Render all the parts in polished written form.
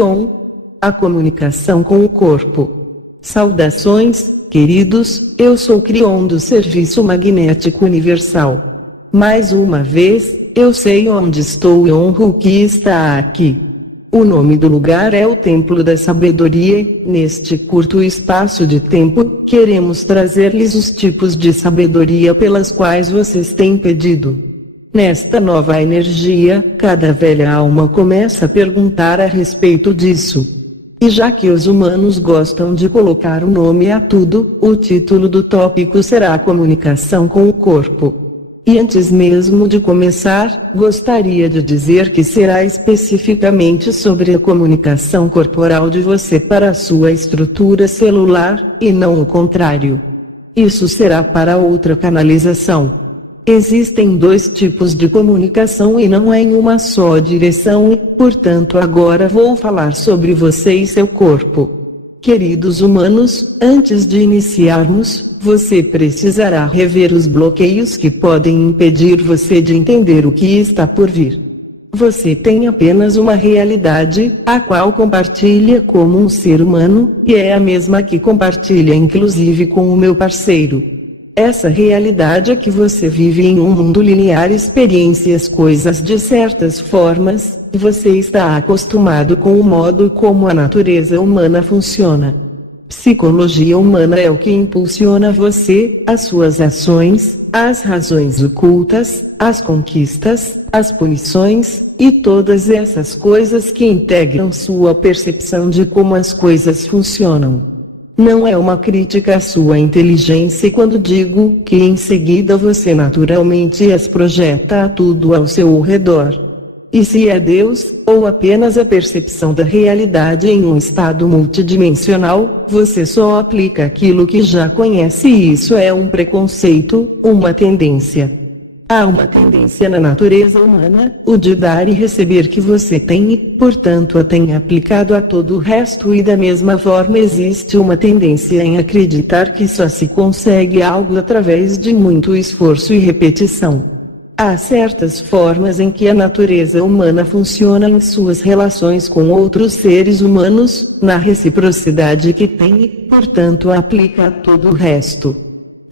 Crion. A comunicação com o corpo. Saudações, queridos, eu sou Crion do Serviço Magnético Universal. Mais uma vez, eu sei onde estou e honro o que está aqui. O nome do lugar é o Templo da Sabedoria e, neste curto espaço de tempo, queremos trazer-lhes os tipos de sabedoria pelas quais vocês têm pedido. Nesta nova energia, cada velha alma começa a perguntar a respeito disso. E já que os humanos gostam de colocar o nome a tudo, o título do tópico será a comunicação com o corpo. E antes mesmo de começar, gostaria de dizer que será especificamente sobre a comunicação corporal de você para a sua estrutura celular, e não o contrário. Isso será para outra canalização. Existem dois tipos de comunicação e não é em uma só direção e, portanto, agora vou falar sobre você e seu corpo. Queridos humanos, antes de iniciarmos, você precisará rever os bloqueios que podem impedir você de entender o que está por vir. Você tem apenas uma realidade, a qual compartilha como um ser humano, e é a mesma que compartilha inclusive com o meu parceiro. Essa realidade é que você vive em um mundo linear, experiências coisas de certas formas, e você está acostumado com o modo como a natureza humana funciona. Psicologia humana é o que impulsiona você, as suas ações, as razões ocultas, as conquistas, as punições, e todas essas coisas que integram sua percepção de como as coisas funcionam. Não é uma crítica à sua inteligência quando digo que em seguida você naturalmente as projeta a tudo ao seu redor. E se é Deus, ou apenas a percepção da realidade em um estado multidimensional, você só aplica aquilo que já conhece e isso é um preconceito, uma tendência. Há uma tendência na natureza humana, o de dar e receber que você tem e, portanto, a tem aplicado a todo o resto e da mesma forma existe uma tendência em acreditar que só se consegue algo através de muito esforço e repetição. Há certas formas em que a natureza humana funciona em suas relações com outros seres humanos, na reciprocidade que tem e, portanto, a aplica a todo o resto.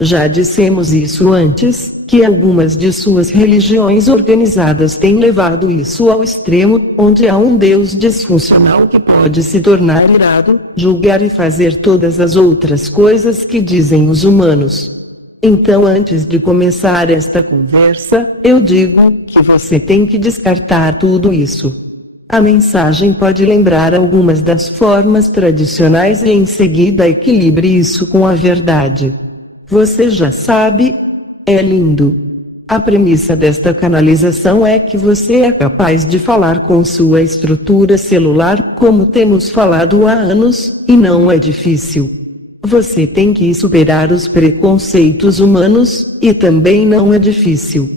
Já dissemos isso antes, que algumas de suas religiões organizadas têm levado isso ao extremo, onde há um Deus disfuncional que pode se tornar irado, julgar e fazer todas as outras coisas que dizem os humanos. Então, antes de começar esta conversa, eu digo que você tem que descartar tudo isso. A mensagem pode lembrar algumas das formas tradicionais e em seguida equilibre isso com a verdade. Você já sabe, é lindo. A premissa desta canalização é que você é capaz de falar com sua estrutura celular, como temos falado há anos, e não é difícil. Você tem que superar os preconceitos humanos, e também não é difícil.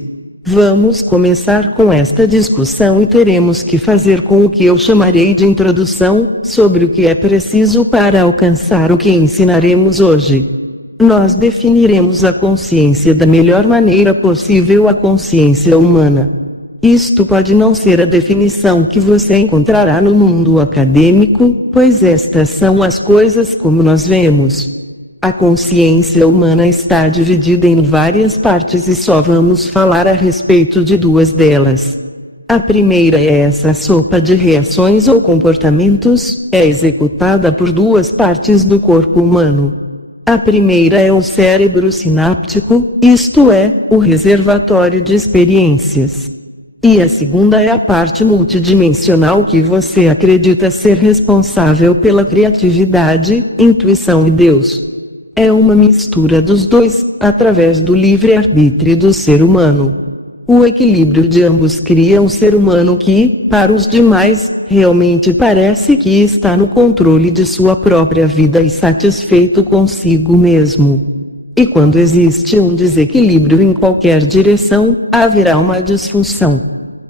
Vamos começar com esta discussão e teremos que fazer com o que eu chamarei de introdução, sobre o que é preciso para alcançar o que ensinaremos hoje. Nós definiremos a consciência da melhor maneira possível, a consciência humana. Isto pode não ser a definição que você encontrará no mundo acadêmico, pois estas são as coisas como nós vemos. A consciência humana está dividida em várias partes e só vamos falar a respeito de duas delas. A primeira é essa sopa de reações ou comportamentos, é executada por duas partes do corpo humano. A primeira é o cérebro sináptico, isto é, o reservatório de experiências. E a segunda é a parte multidimensional que você acredita ser responsável pela criatividade, intuição e Deus. É uma mistura dos dois, através do livre-arbítrio do ser humano. O equilíbrio de ambos cria um ser humano que, para os demais, realmente parece que está no controle de sua própria vida e satisfeito consigo mesmo. E quando existe um desequilíbrio em qualquer direção, haverá uma disfunção.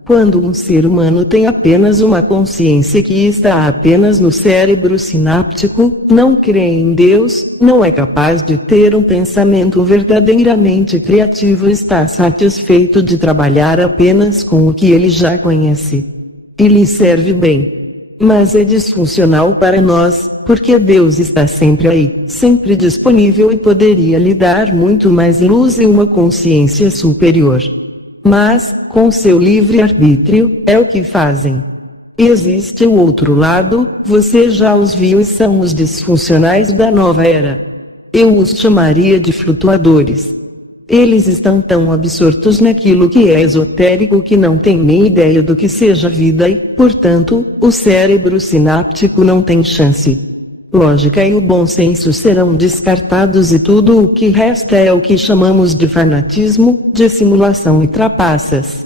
Quando um ser humano tem apenas uma consciência que está apenas no cérebro sináptico, não crê em Deus, não é capaz de ter um pensamento verdadeiramente criativo e está satisfeito de trabalhar apenas com o que ele já conhece. E lhe serve bem. Mas é disfuncional para nós, porque Deus está sempre aí, sempre disponível e poderia lhe dar muito mais luz e uma consciência superior. Mas, com seu livre-arbítrio, é o que fazem. Existe o outro lado, você já os viu e são os disfuncionais da nova era. Eu os chamaria de flutuadores. Eles estão tão absortos naquilo que é esotérico que não têm nem ideia do que seja vida e, portanto, o cérebro sináptico não tem chance. Lógica e o bom senso serão descartados e tudo o que resta é o que chamamos de fanatismo, de simulação e trapaças.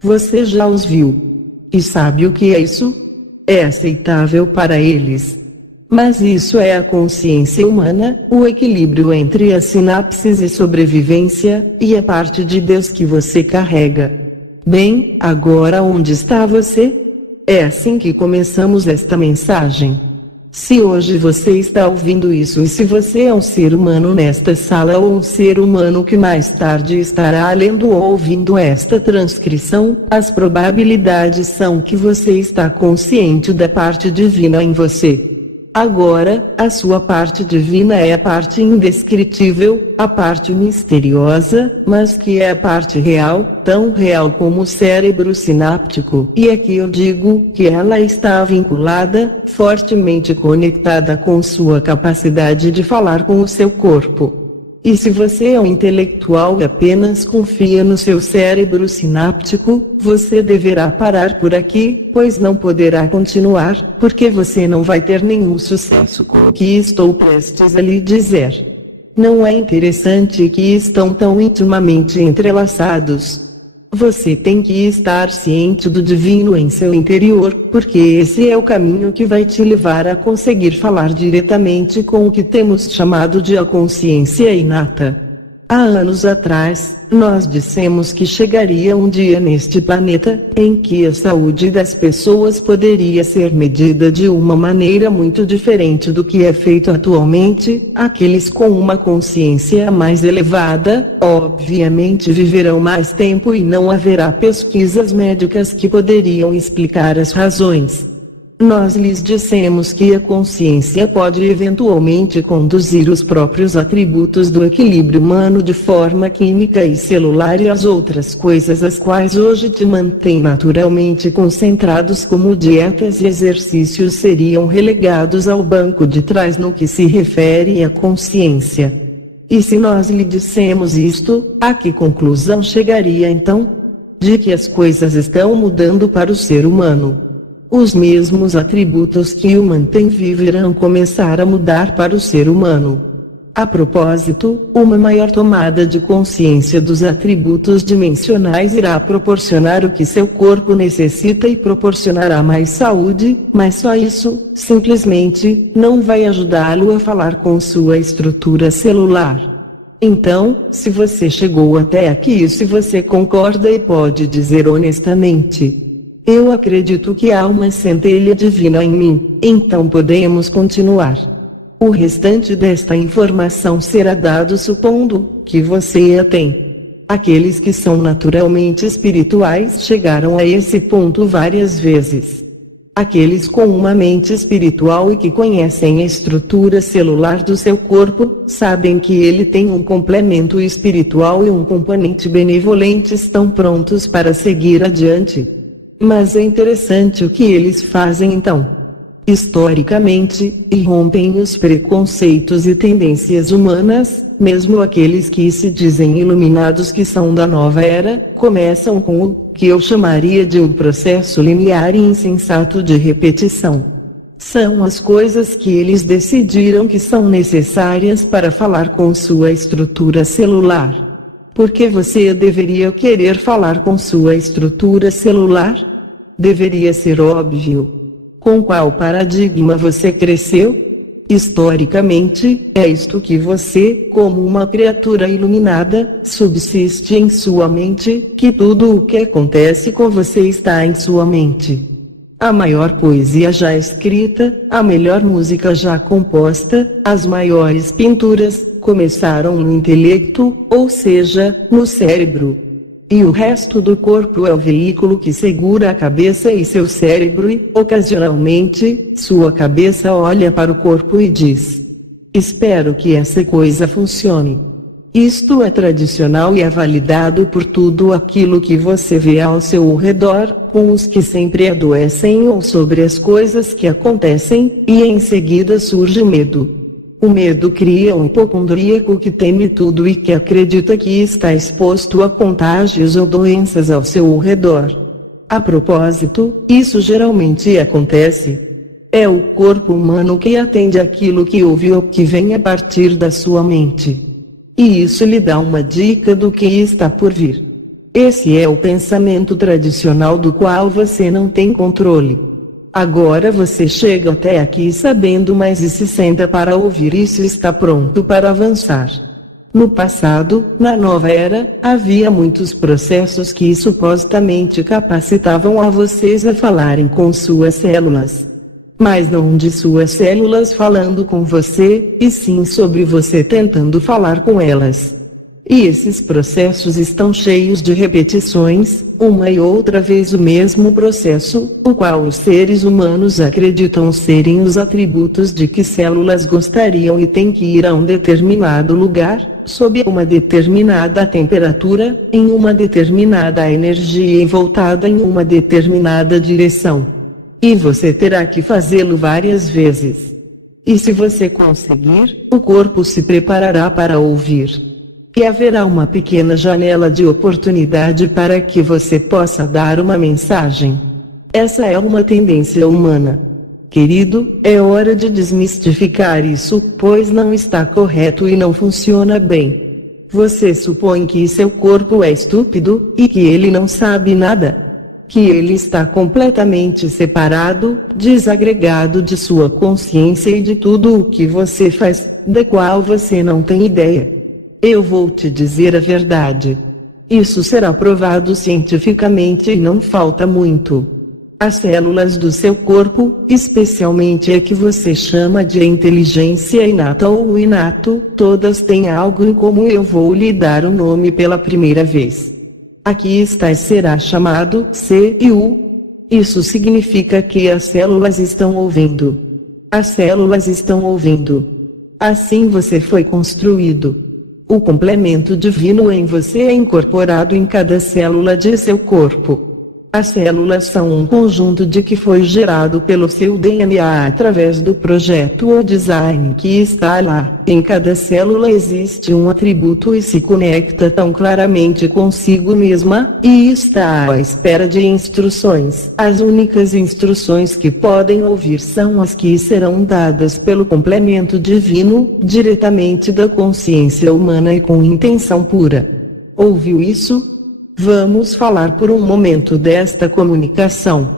Você já os viu. E sabe o que é isso? É aceitável para eles. Mas isso é a consciência humana, o equilíbrio entre as sinapses e sobrevivência, e a parte de Deus que você carrega. Bem, agora onde está você? É assim que começamos esta mensagem. Se hoje você está ouvindo isso e se você é um ser humano nesta sala ou um ser humano que mais tarde estará lendo ou ouvindo esta transcrição, as probabilidades são que você está consciente da parte divina em você. Agora, a sua parte divina é a parte indescritível, a parte misteriosa, mas que é a parte real, tão real como o cérebro sináptico. E aqui eu digo que ela está vinculada, fortemente conectada com sua capacidade de falar com o seu corpo. E se você é um intelectual e apenas confia no seu cérebro sináptico, você deverá parar por aqui, pois não poderá continuar, porque você não vai ter nenhum sucesso com o que estou prestes a lhe dizer. Não é interessante que estão tão intimamente entrelaçados? Você tem que estar ciente do divino em seu interior, porque esse é o caminho que vai te levar a conseguir falar diretamente com o que temos chamado de a consciência inata. Há anos atrás, nós dissemos que chegaria um dia neste planeta, em que a saúde das pessoas poderia ser medida de uma maneira muito diferente do que é feito atualmente. Aqueles com uma consciência mais elevada, obviamente viverão mais tempo e não haverá pesquisas médicas que poderiam explicar as razões. Nós lhes dissemos que a consciência pode eventualmente conduzir os próprios atributos do equilíbrio humano de forma química e celular e as outras coisas as quais hoje te mantêm naturalmente concentrados como dietas e exercícios seriam relegados ao banco de trás no que se refere à consciência. E se nós lhe dissemos isto, a que conclusão chegaria então? De que as coisas estão mudando para o ser humano. Os mesmos atributos que o mantêm vivo irão começar a mudar para o ser humano. A propósito, uma maior tomada de consciência dos atributos dimensionais irá proporcionar o que seu corpo necessita e proporcionará mais saúde, mas só isso, simplesmente, não vai ajudá-lo a falar com sua estrutura celular. Então, se você chegou até aqui e se você concorda e pode dizer honestamente: eu acredito que há uma centelha divina em mim, então podemos continuar. O restante desta informação será dado supondo que você a tem. Aqueles que são naturalmente espirituais chegaram a esse ponto várias vezes. Aqueles com uma mente espiritual e que conhecem a estrutura celular do seu corpo, sabem que ele tem um complemento espiritual e um componente benevolente estão prontos para seguir adiante. Mas é interessante o que eles fazem então. Historicamente, irrompem os preconceitos e tendências humanas, mesmo aqueles que se dizem iluminados que são da nova era, começam com o que eu chamaria de um processo linear e insensato de repetição. São as coisas que eles decidiram que são necessárias para falar com sua estrutura celular. Por que você deveria querer falar com sua estrutura celular? Deveria ser óbvio. Com qual paradigma você cresceu? Historicamente, é isto que você, como uma criatura iluminada, subsiste em sua mente, que tudo o que acontece com você está em sua mente. A maior poesia já escrita, a melhor música já composta, as maiores pinturas, começaram no intelecto, ou seja, no cérebro. E o resto do corpo é o veículo que segura a cabeça e seu cérebro e, ocasionalmente, sua cabeça olha para o corpo e diz: espero que essa coisa funcione. Isto é tradicional e é validado por tudo aquilo que você vê ao seu redor, com os que sempre adoecem ou sobre as coisas que acontecem, e em seguida surge o medo. O medo cria um hipocondríaco que teme tudo e que acredita que está exposto a contágios ou doenças ao seu redor. A propósito, isso geralmente acontece. É o corpo humano que atende àquilo que ouve ou que vem a partir da sua mente. E isso lhe dá uma dica do que está por vir. Esse é o pensamento tradicional do qual você não tem controle. Agora você chega até aqui sabendo mais e se senta para ouvir isso e está pronto para avançar. No passado, na nova era, havia muitos processos que supostamente capacitavam a vocês a falarem com suas células. Mas não de suas células falando com você, e sim sobre você tentando falar com elas. E esses processos estão cheios de repetições, uma e outra vez o mesmo processo, o qual os seres humanos acreditam serem os atributos de que células gostariam e têm que ir a um determinado lugar, sob uma determinada temperatura, em uma determinada energia e voltada em uma determinada direção. E você terá que fazê-lo várias vezes. E se você conseguir, o corpo se preparará para ouvir. E haverá uma pequena janela de oportunidade para que você possa dar uma mensagem. Essa é uma tendência humana. Querido, é hora de desmistificar isso, pois não está correto e não funciona bem. Você supõe que seu corpo é estúpido, e que ele não sabe nada. Que ele está completamente separado, desagregado de sua consciência e de tudo o que você faz, da qual você não tem ideia. Eu vou te dizer a verdade. Isso será provado cientificamente e não falta muito. As células do seu corpo, especialmente a que você chama de inteligência inata ou inato, todas têm algo em comum. Eu vou lhe dar um nome pela primeira vez. Aqui está será chamado CU. Isso significa que as células estão ouvindo. As células estão ouvindo. Assim você foi construído. O complemento divino em você é incorporado em cada célula de seu corpo. As células são um conjunto de que foi gerado pelo seu DNA através do projeto ou design que está lá. Em cada célula existe um atributo e se conecta tão claramente consigo mesma, e está à espera de instruções. As únicas instruções que podem ouvir são as que serão dadas pelo complemento divino, diretamente da consciência humana e com intenção pura. Ouviu isso? Vamos falar por um momento desta comunicação.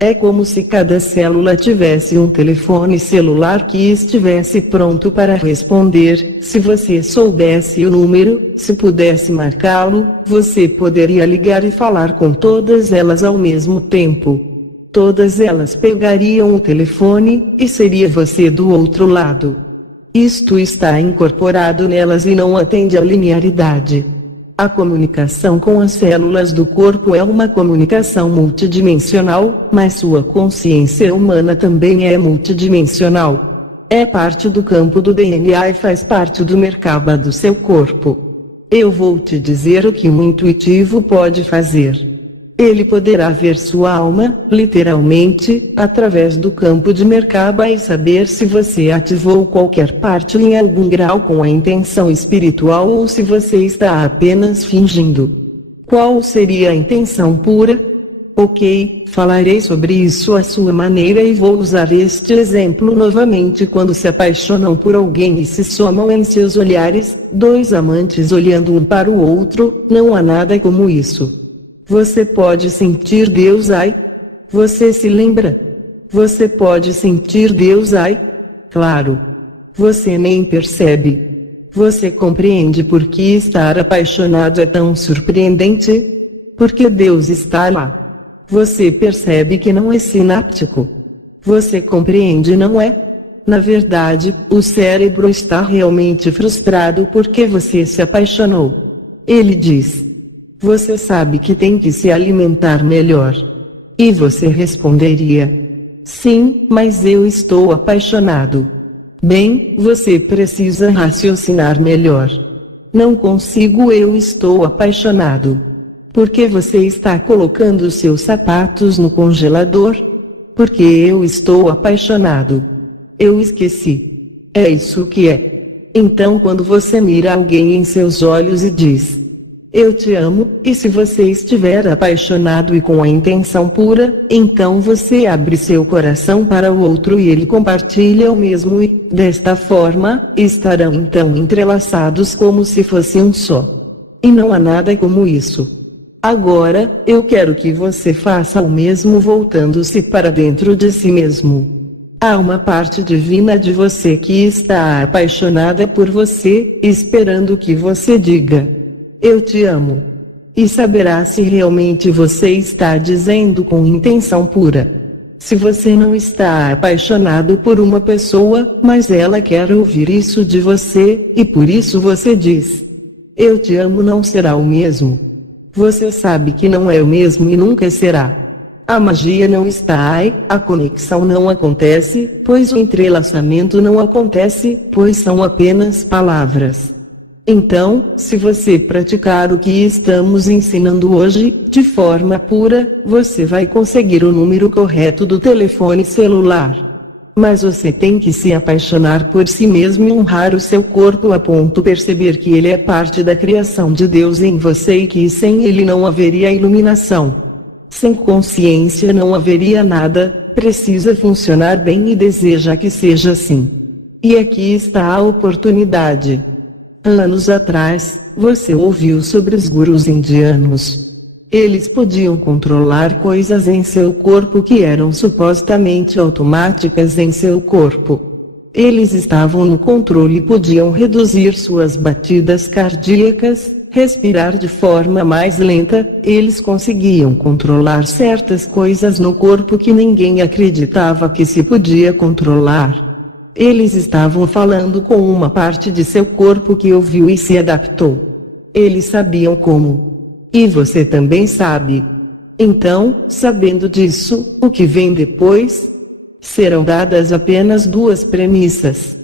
É como se cada célula tivesse um telefone celular que estivesse pronto para responder. Se você soubesse o número, se pudesse marcá-lo, você poderia ligar e falar com todas elas ao mesmo tempo. Todas elas pegariam o telefone, e seria você do outro lado. Isto está incorporado nelas e não atende à linearidade. A comunicação com as células do corpo é uma comunicação multidimensional, mas sua consciência humana também é multidimensional. É parte do campo do DNA e faz parte do Merkaba do seu corpo. Eu vou te dizer o que um intuitivo pode fazer. Ele poderá ver sua alma, literalmente, através do campo de Merkaba e saber se você ativou qualquer parte em algum grau com a intenção espiritual ou se você está apenas fingindo. Qual seria a intenção pura? Ok, falarei sobre isso à sua maneira e vou usar este exemplo novamente quando se apaixonam por alguém e se somam em seus olhares, dois amantes olhando um para o outro, não há nada como isso. Você pode sentir Deus ai? Você se lembra? Você pode sentir Deus ai? Claro. Você nem percebe. Você compreende por que estar apaixonado é tão surpreendente? Porque Deus está lá. Você percebe que não é sináptico. Você compreende, não é? Na verdade, o cérebro está realmente frustrado porque você se apaixonou. Ele diz: Você sabe que tem que se alimentar melhor. E você responderia: sim, mas eu estou apaixonado. Bem, você precisa raciocinar melhor. Não consigo, eu estou apaixonado. Por que você está colocando seus sapatos no congelador? Porque eu estou apaixonado. Eu esqueci. É isso que é. Então, quando você mira alguém em seus olhos e diz: eu te amo, e se você estiver apaixonado e com a intenção pura, então você abre seu coração para o outro e ele compartilha o mesmo e, desta forma, estarão então entrelaçados como se fosse um só. E não há nada como isso. Agora, eu quero que você faça o mesmo voltando-se para dentro de si mesmo. Há uma parte divina de você que está apaixonada por você, esperando que você diga: eu te amo. E saberá se realmente você está dizendo com intenção pura. Se você não está apaixonado por uma pessoa, mas ela quer ouvir isso de você, e por isso você diz: eu te amo, não será o mesmo. Você sabe que não é o mesmo e nunca será. A magia não está aí, a conexão não acontece, pois o entrelaçamento não acontece, pois são apenas palavras. Então, se você praticar o que estamos ensinando hoje, de forma pura, você vai conseguir o número correto do telefone celular. Mas você tem que se apaixonar por si mesmo e honrar o seu corpo a ponto de perceber que ele é parte da criação de Deus em você e que sem ele não haveria iluminação. Sem consciência não haveria nada, precisa funcionar bem e deseja que seja assim. E aqui está a oportunidade. Anos atrás, você ouviu sobre os gurus indianos. Eles podiam controlar coisas em seu corpo que eram supostamente automáticas em seu corpo. Eles estavam no controle e podiam reduzir suas batidas cardíacas, respirar de forma mais lenta, eles conseguiam controlar certas coisas no corpo que ninguém acreditava que se podia controlar. Eles estavam falando com uma parte de seu corpo que ouviu e se adaptou. Eles sabiam como. E você também sabe. Então, sabendo disso, o que vem depois? Serão dadas apenas duas premissas.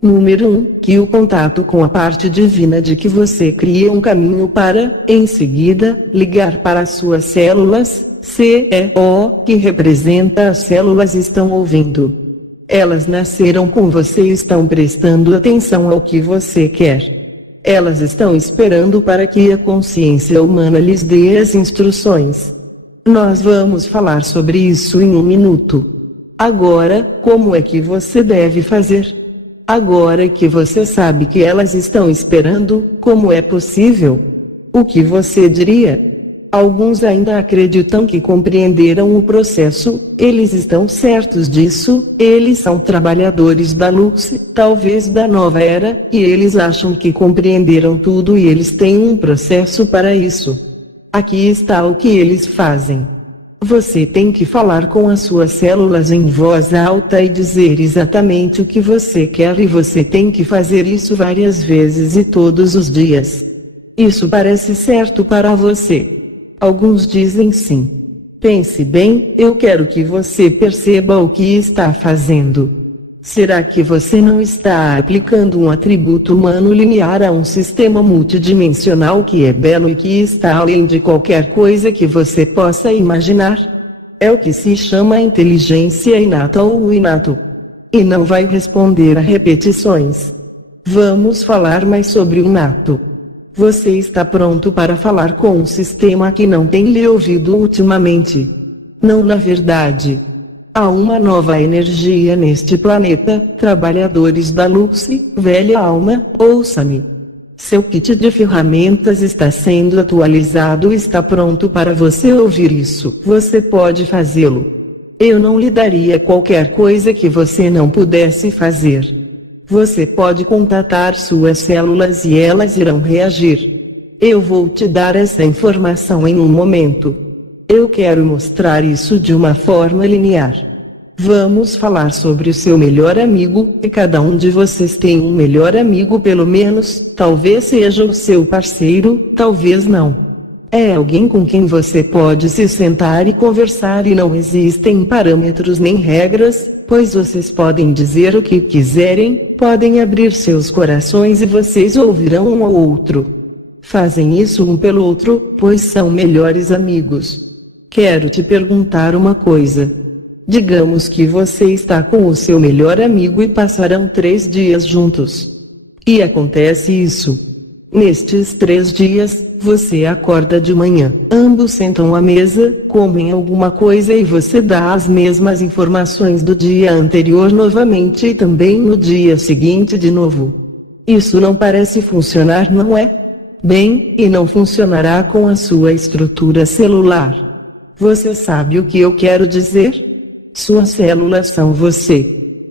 Número 1, que o contato com a parte divina de que você cria um caminho para, em seguida, ligar para as suas células, CEO, que representa as células estão ouvindo. Elas nasceram com você e estão prestando atenção ao que você quer. Elas estão esperando para que a consciência humana lhes dê as instruções. Nós vamos falar sobre isso em um minuto. Agora, como é que você deve fazer? Agora que você sabe que elas estão esperando, como é possível? O que você diria? Alguns ainda acreditam que compreenderam o processo, eles estão certos disso, eles são trabalhadores da Lux, talvez da nova era, e eles acham que compreenderam tudo e eles têm um processo para isso. Aqui está o que eles fazem. Você tem que falar com as suas células em voz alta e dizer exatamente o que você quer e você tem que fazer isso várias vezes e todos os dias. Isso parece certo para você. Alguns dizem sim. Pense bem, eu quero que você perceba o que está fazendo. Será que você não está aplicando um atributo humano linear a um sistema multidimensional que é belo e que está além de qualquer coisa que você possa imaginar? É o que se chama inteligência inata ou inato. E não vai responder a repetições. Vamos falar mais sobre o inato. Você está pronto para falar com um sistema que não tem lhe ouvido ultimamente? Não, na verdade. Há uma nova energia neste planeta, trabalhadores da Luxi, velha alma, ouça-me. Seu kit de ferramentas está sendo atualizado e está pronto para você ouvir isso. Você pode fazê-lo. Eu não lhe daria qualquer coisa que você não pudesse fazer. Você pode contatar suas células e elas irão reagir. Eu vou te dar essa informação em um momento. Eu quero mostrar isso de uma forma linear. Vamos falar sobre o seu melhor amigo, e cada um de vocês tem um melhor amigo pelo menos, talvez seja o seu parceiro, talvez não. É alguém com quem você pode se sentar e conversar e não existem parâmetros nem regras, pois vocês podem dizer o que quiserem, podem abrir seus corações e vocês ouvirão um ao outro. Fazem isso um pelo outro, pois são melhores amigos. Quero te perguntar uma coisa. Digamos que você está com o seu melhor amigo e passarão 3 dias juntos. E acontece isso. Nestes 3 dias, você acorda de manhã, ambos sentam à mesa, comem alguma coisa e você dá as mesmas informações do dia anterior novamente e também no dia seguinte de novo. Isso não parece funcionar, não é? Bem, e não funcionará com a sua estrutura celular. Você sabe o que eu quero dizer? Suas células são você.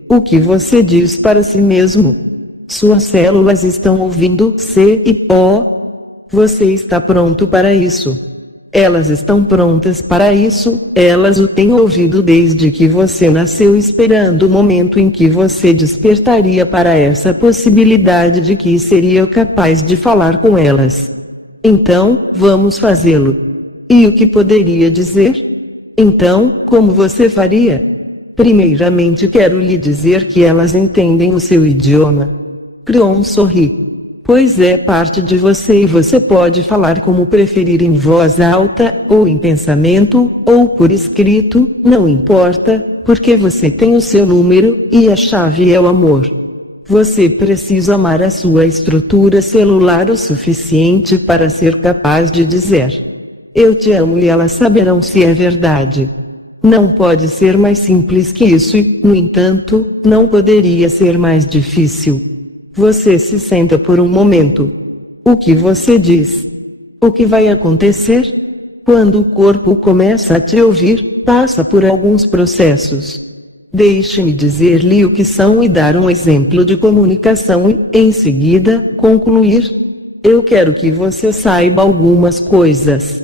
O que você diz para si mesmo? Suas células estão ouvindo C e O. Você está pronto para isso. Elas estão prontas para isso, elas o têm ouvido desde que você nasceu, esperando o momento em que você despertaria para essa possibilidade de que seria capaz de falar com elas. Então, vamos fazê-lo. E o que poderia dizer? Então, como você faria? Primeiramente quero lhe dizer que elas entendem o seu idioma. Creon sorri. Pois é parte de você e você pode falar como preferir em voz alta, ou em pensamento, ou por escrito, não importa, porque você tem o seu número, e a chave é o amor. Você precisa amar a sua estrutura celular o suficiente para ser capaz de dizer: eu te amo, e elas saberão se é verdade. Não pode ser mais simples que isso e, no entanto, não poderia ser mais difícil. Você se senta por um momento. O que você diz? O que vai acontecer? Quando o corpo começa a te ouvir, passa por alguns processos. Deixe-me dizer-lhe o que são e dar um exemplo de comunicação e, em seguida, concluir. Eu quero que você saiba algumas coisas.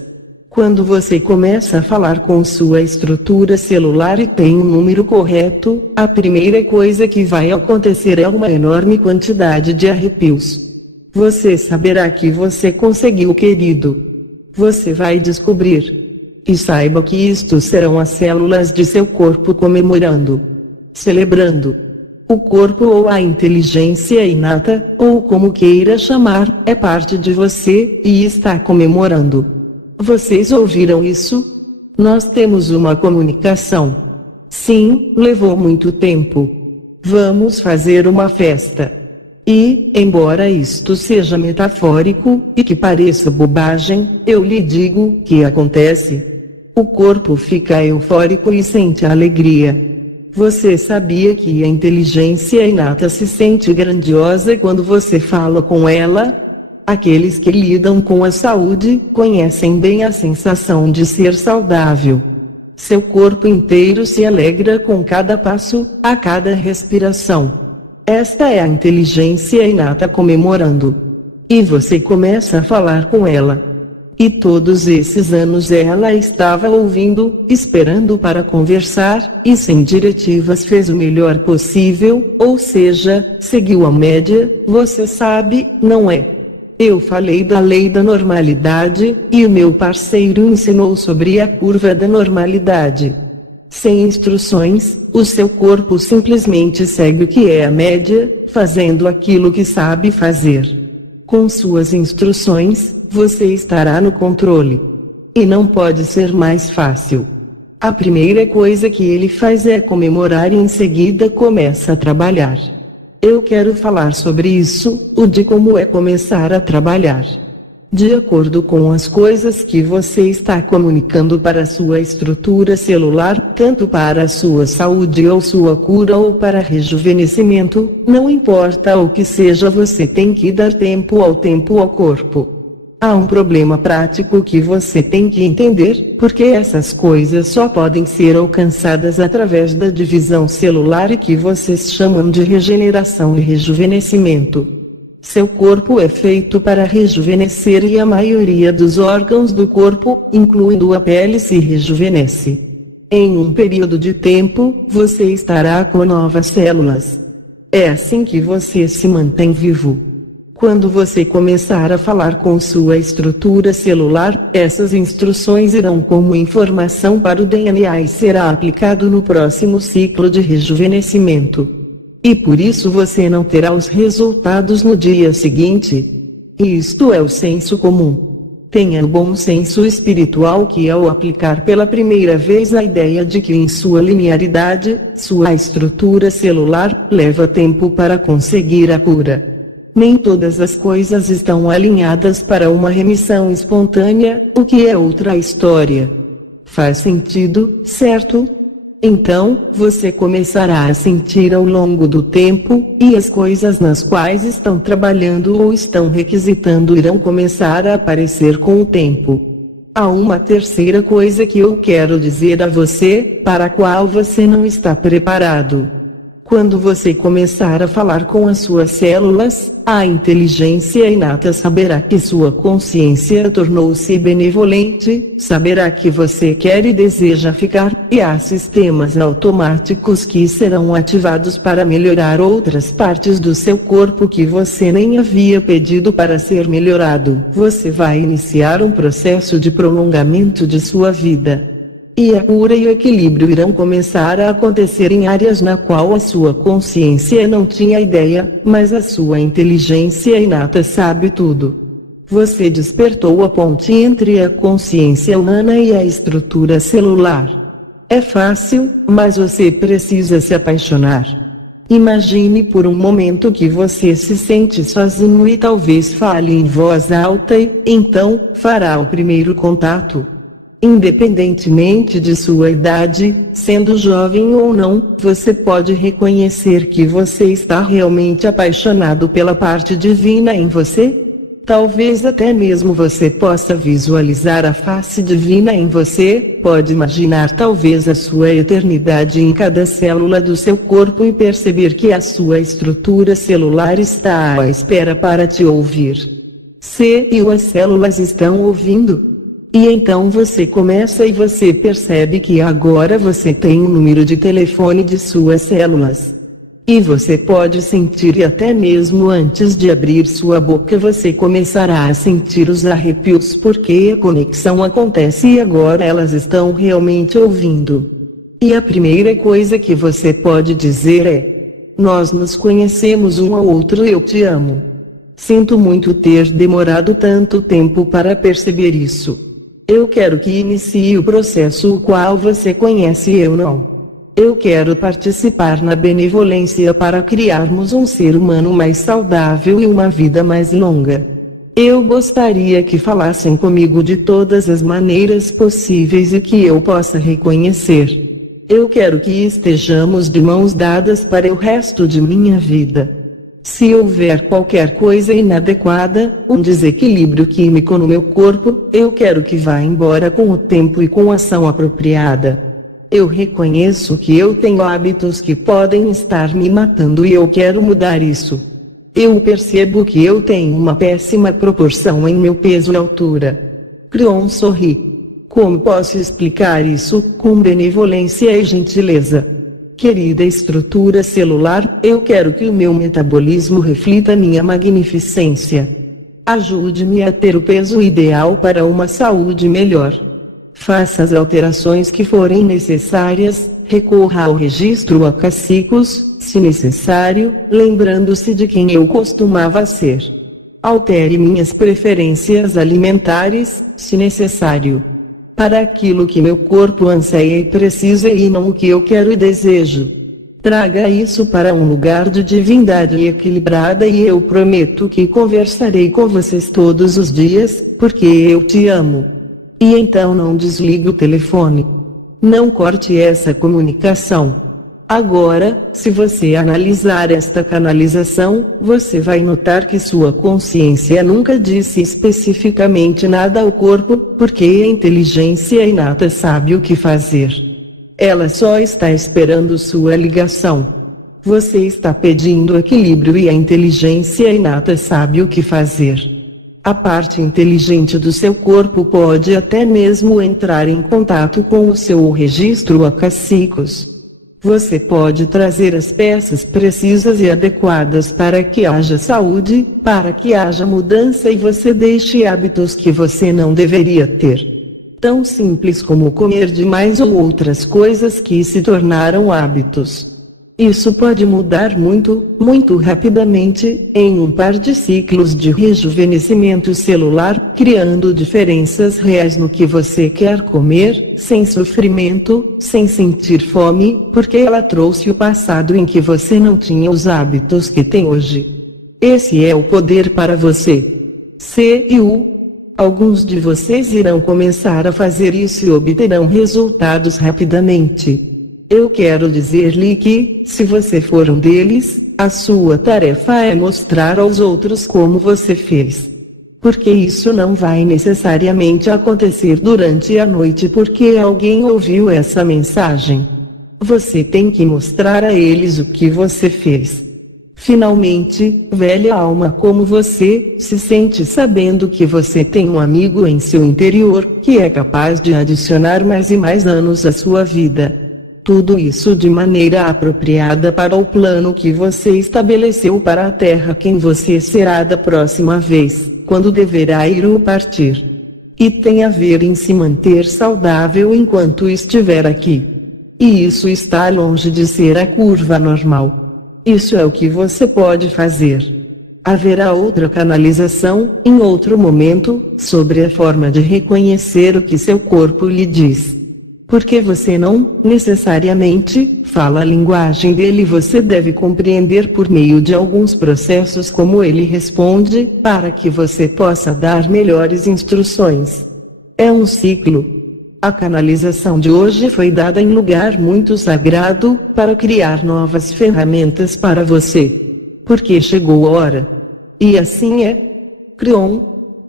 Quando você começa a falar com sua estrutura celular e tem um número correto, a primeira coisa que vai acontecer é uma enorme quantidade de arrepios. Você saberá que você conseguiu, querido. Você vai descobrir. E saiba que isto serão as células de seu corpo comemorando. Celebrando. O corpo ou a inteligência inata, ou como queira chamar, é parte de você, e está comemorando. Vocês ouviram isso? Nós temos uma comunicação. Sim, levou muito tempo. Vamos fazer uma festa. E, embora isto seja metafórico, e que pareça bobagem, eu lhe digo que acontece. O corpo fica eufórico e sente alegria. Você sabia que a inteligência inata se sente grandiosa quando você fala com ela? Aqueles que lidam com a saúde, conhecem bem a sensação de ser saudável. Seu corpo inteiro se alegra com cada passo, a cada respiração. Esta é a inteligência inata comemorando. E você começa a falar com ela. E todos esses anos ela estava ouvindo, esperando para conversar, e sem diretivas fez o melhor possível, ou seja, seguiu a média, você sabe, não é? Eu falei da lei da normalidade, e o meu parceiro ensinou sobre a curva da normalidade. Sem instruções, o seu corpo simplesmente segue o que é a média, fazendo aquilo que sabe fazer. Com suas instruções, você estará no controle. E não pode ser mais fácil. A primeira coisa que ele faz é comemorar e em seguida começa a trabalhar. Eu quero falar sobre isso, o de como é começar a trabalhar. De acordo com as coisas que você está comunicando para sua estrutura celular, tanto para a sua saúde ou sua cura ou para rejuvenescimento, não importa o que seja, você tem que dar tempo ao corpo. Há um problema prático que você tem que entender, porque essas coisas só podem ser alcançadas através da divisão celular e que vocês chamam de regeneração e rejuvenescimento. Seu corpo é feito para rejuvenescer e a maioria dos órgãos do corpo, incluindo a pele, se rejuvenesce. Em um período de tempo, você estará com novas células. É assim que você se mantém vivo. Quando você começar a falar com sua estrutura celular, essas instruções irão como informação para o DNA e será aplicado no próximo ciclo de rejuvenescimento. E por isso você não terá os resultados no dia seguinte. E isto é o senso comum. Tenha o bom senso espiritual que ao aplicar pela primeira vez a ideia de que em sua linearidade, sua estrutura celular, leva tempo para conseguir a cura. Nem todas as coisas estão alinhadas para uma remissão espontânea, o que é outra história. Faz sentido, certo? Então, você começará a sentir ao longo do tempo, e as coisas nas quais estão trabalhando ou estão requisitando irão começar a aparecer com o tempo. Há uma terceira coisa que eu quero dizer a você, para a qual você não está preparado. Quando você começar a falar com as suas células, a inteligência inata saberá que sua consciência tornou-se benevolente, saberá que você quer e deseja ficar, e há sistemas automáticos que serão ativados para melhorar outras partes do seu corpo que você nem havia pedido para ser melhorado. Você vai iniciar um processo de prolongamento de sua vida. E a cura e o equilíbrio irão começar a acontecer em áreas na qual a sua consciência não tinha ideia, mas a sua inteligência inata sabe tudo. Você despertou a ponte entre a consciência humana e a estrutura celular. É fácil, mas você precisa se apaixonar. Imagine por um momento que você se sente sozinho e talvez fale em voz alta e, então, fará o primeiro contato. Independentemente de sua idade, sendo jovem ou não, você pode reconhecer que você está realmente apaixonado pela parte divina em você? Talvez até mesmo você possa visualizar a face divina em você, pode imaginar talvez a sua eternidade em cada célula do seu corpo e perceber que a sua estrutura celular está à espera para te ouvir. E as células estão ouvindo. E então você começa e você percebe que agora você tem o número de telefone de suas células. E você pode sentir e até mesmo antes de abrir sua boca você começará a sentir os arrepios porque a conexão acontece e agora elas estão realmente ouvindo. E a primeira coisa que você pode dizer é: nós nos conhecemos um ao outro, eu te amo. Sinto muito ter demorado tanto tempo para perceber isso. Eu quero que inicie o processo o qual você conhece e eu não. Eu quero participar na benevolência para criarmos um ser humano mais saudável e uma vida mais longa. Eu gostaria que falassem comigo de todas as maneiras possíveis e que eu possa reconhecer. Eu quero que estejamos de mãos dadas para o resto de minha vida. Se houver qualquer coisa inadequada, um desequilíbrio químico no meu corpo, eu quero que vá embora com o tempo e com a ação apropriada. Eu reconheço que eu tenho hábitos que podem estar me matando e eu quero mudar isso. Eu percebo que eu tenho uma péssima proporção em meu peso e altura. Creon sorri. Como posso explicar isso com benevolência e gentileza? Querida estrutura celular, eu quero que o meu metabolismo reflita minha magnificência. Ajude-me a ter o peso ideal para uma saúde melhor. Faça as alterações que forem necessárias, recorra ao registro acassicos, se necessário, lembrando-se de quem eu costumava ser. Altere minhas preferências alimentares, se necessário. Para aquilo que meu corpo anseia e precisa e não o que eu quero e desejo. Traga isso para um lugar de divindade equilibrada e eu prometo que conversarei com vocês todos os dias, porque eu te amo. E então não desligue o telefone. Não corte essa comunicação. Agora, se você analisar esta canalização, você vai notar que sua consciência nunca disse especificamente nada ao corpo, porque a inteligência inata sabe o que fazer. Ela só está esperando sua ligação. Você está pedindo equilíbrio e a inteligência inata sabe o que fazer. A parte inteligente do seu corpo pode até mesmo entrar em contato com o seu registro acassicos. Você pode trazer as peças precisas e adequadas para que haja saúde, para que haja mudança e você deixe hábitos que você não deveria ter. Tão simples como comer demais ou outras coisas que se tornaram hábitos. Isso pode mudar muito, muito rapidamente, em um par de ciclos de rejuvenescimento celular, criando diferenças reais no que você quer comer, sem sofrimento, sem sentir fome, porque ela trouxe o passado em que você não tinha os hábitos que tem hoje. Esse é o poder para você. Alguns de vocês irão começar a fazer isso e obterão resultados rapidamente. Eu quero dizer-lhe que, se você for um deles, a sua tarefa é mostrar aos outros como você fez. Porque isso não vai necessariamente acontecer durante a noite porque alguém ouviu essa mensagem. Você tem que mostrar a eles o que você fez. Finalmente, velha alma como você, se sente sabendo que você tem um amigo em seu interior, que é capaz de adicionar mais e mais anos à sua vida. Tudo isso de maneira apropriada para o plano que você estabeleceu para a Terra quem você será da próxima vez, quando deverá ir ou partir. E tem a ver em se manter saudável enquanto estiver aqui. E isso está longe de ser a curva normal. Isso é o que você pode fazer. Haverá outra canalização, em outro momento, sobre a forma de reconhecer o que seu corpo lhe diz. Porque você não, necessariamente, fala a linguagem dele, você deve compreender por meio de alguns processos como ele responde, para que você possa dar melhores instruções. É um ciclo. A canalização de hoje foi dada em lugar muito sagrado, para criar novas ferramentas para você. Porque chegou a hora. E assim é. Crion.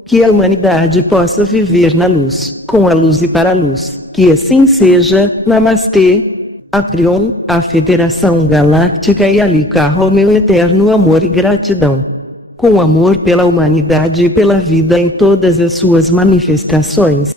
Que a humanidade possa viver na luz, com a luz e para a luz. Que assim seja, Namastê, Acrion, a Federação Galáctica e Alicarro, meu eterno amor e gratidão. Com amor pela humanidade e pela vida em todas as suas manifestações.